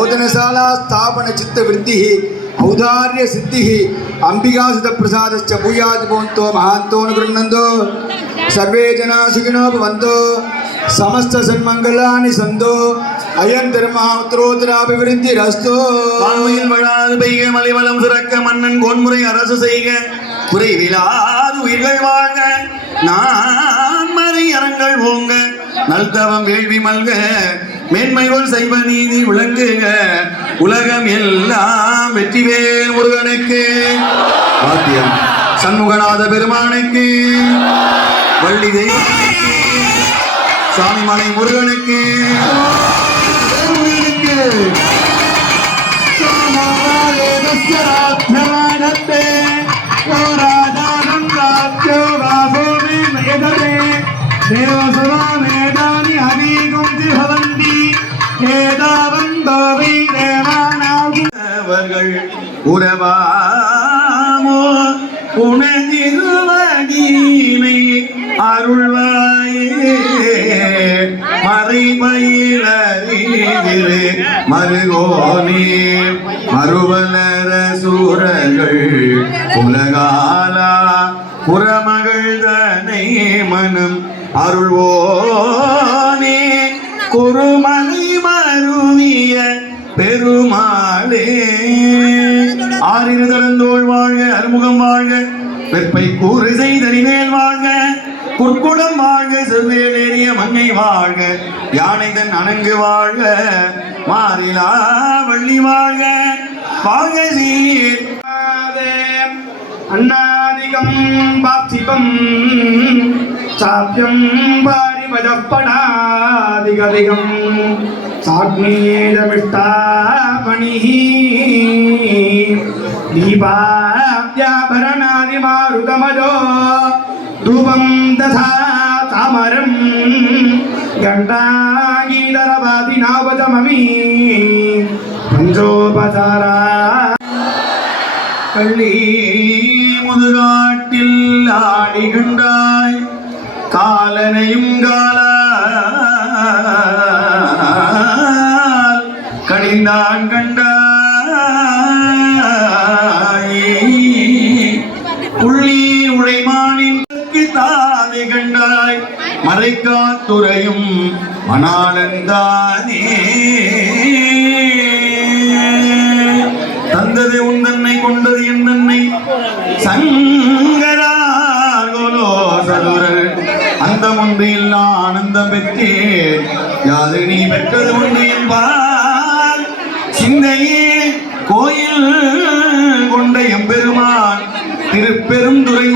भोजनशाला स्थापन चित्त वृद्धि औदार्य सिद्धि अंबिकासुत प्रसाद भूयाज भवंतो महांतो गृहणंदो सर्वे जना सुखिनो भवंतो समस्त सन्मंगलानि सन्दो அயன் திருமாத்திரோதிராபிவிருத்தி ரஸ்தோ. வான்மையில் வழாது பெய்க மலைவளம் சுரக்க மன்னன் கோன்முறை அரசு செய்க குறைவிலாது உயிர்கள் வாழ்க நான் மறை அரங்கள் ஓங்க நல்தவம் வேள்வி மல்க மேன்மைகள் சைவ நீதி விளங்குக உலகம் எல்லாம் வெற்றிவேல் முருகனுக்கு. வாத்தியம் சண்முகநாத பெருமானுக்கு. வள்ளி தெய்வனுக்கு சாமிமலை முருகனுக்கு. முருகனுக்கு வேதாவந்தாவை வேறானாவர்கள் உறவாமோ? உணர்ந்திருவடியினை அருள்வாயே. மறைமயிலறிகிறே மருகோனே. மறுவலர சூரர்கள் உலகாலா புறமகள் தனை மனம் அருள்வோனே. குருமணி மருணிய பெருமாளே. ஆறிரு தளந்தோள் வாழ்க அறுமுகம் வாழ்க வெப்பை கூறு செய்தறிவேல் வாழ்க குற்குடம் வாழ்க செவ்வேலேறிய மங்கை வாழ்க யானை தன் அணங்கு வாழ்க மாறிலா வள்ளி வாழ்க. வாழ்க சீர். அண்ணாதிகம் பாப்திபம் சாப்பியம் பாரிபதப்படா அதிகதிகம் சாக்னியேதமிஷ்டாபணி தீபாத்யாபரணாதிமாருதமஜோ தூபம் ததா தாமரம். கண்டாகீதரவாதி நாவதமமி பஞ்சோபசாரா. கள்ளி முதுகாட்டில் ஆடுகின்றாய் காலனையும் காலா கடிந்தான் கண்டாய். புள்ளி உழைமானின் தாதை கண்டாய். மறைக்காத்துறையும் மணாலந்தானே தந்தது உன் தன்னை கொண்டது என் தன்னை சங்கராகோலோ சதுரர். அந்த ஒன்று இல்லா ஆனந்தம் பெற்றேன். யாது நீ பெற்றது ஒன்று என்பார். சிந்தையே கோயில் கொண்ட எம்பெருமான் திருப்பெருந்துறை